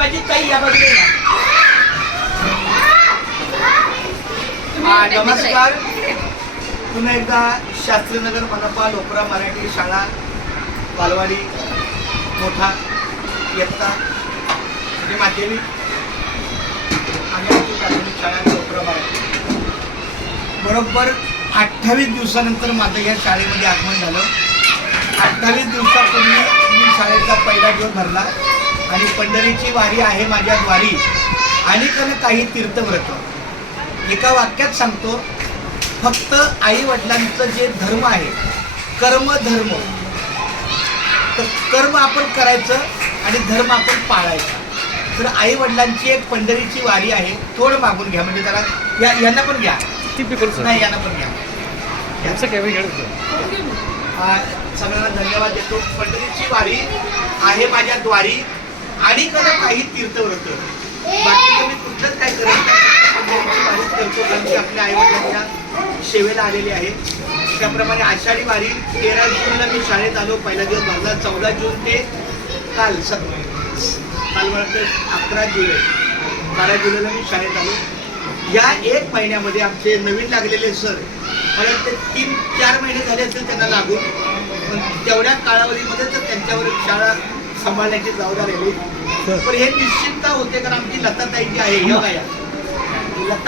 माझी ताई या बाजूला नमस्कार. पुन्हा एकदा शास्त्रीनगर मनपा लोकरा मराठी शाळा बालवाडी मोठा इयत्ता आणि माध्यमिक आणि आमची प्राथमिक शाळा लोकरा मराठी बरोबर 28 दिवसानंतर माझं या शाळेमध्ये आगमन झालं. 28 दिवसापूर्वी मी शाळेचा पहिला दिवस भरला आणि पंढरीची वारी आहे माझ्या द्वारी आणि काही तीर्थव्रत. एका वाक्यात सांगतो, फक्त आई वडिलांचं जे धर्म आहे कर्म धर्म, तर कर्म आपण करायचं आणि धर्म आपण पाळायचा. तर आई वडिलांची एक पंढरीची वारी आहे. थोडं मागून घ्या म्हणजे त्याला यांना पण घ्या, नाही यांना पण घ्या. सगळ्यांना धन्यवाद देतो. पंढरीची वारी आहे माझ्या द्वारी आणि काही तीर्थव्रत. बाकी तुम्ही कुठलंच काय करत पंढरीची वारी करतो कारण की आपल्या आईवडिलांच्या सेवेला आलेली आहे. त्याप्रमाणे आषाढी वारी 13 जूनला मी शाळेत आलो, पहिला दिवस भरला. 14 जून ते काल वाटतं 11 जुलै 12 जुलैला मी शाळेत आलो. या 1 महिन्यामध्ये आमचे नवीन लागलेले सर, मला ते 3-4 महिने झाले असेल त्यांना लागून, पण तेवढ्या कालावधीमध्ये तर त्यांच्यावर शाळा सांभाळण्याची जबाबदारी आली. पण हे निश्चितता होते कारण आमची लताताई जी आहे लता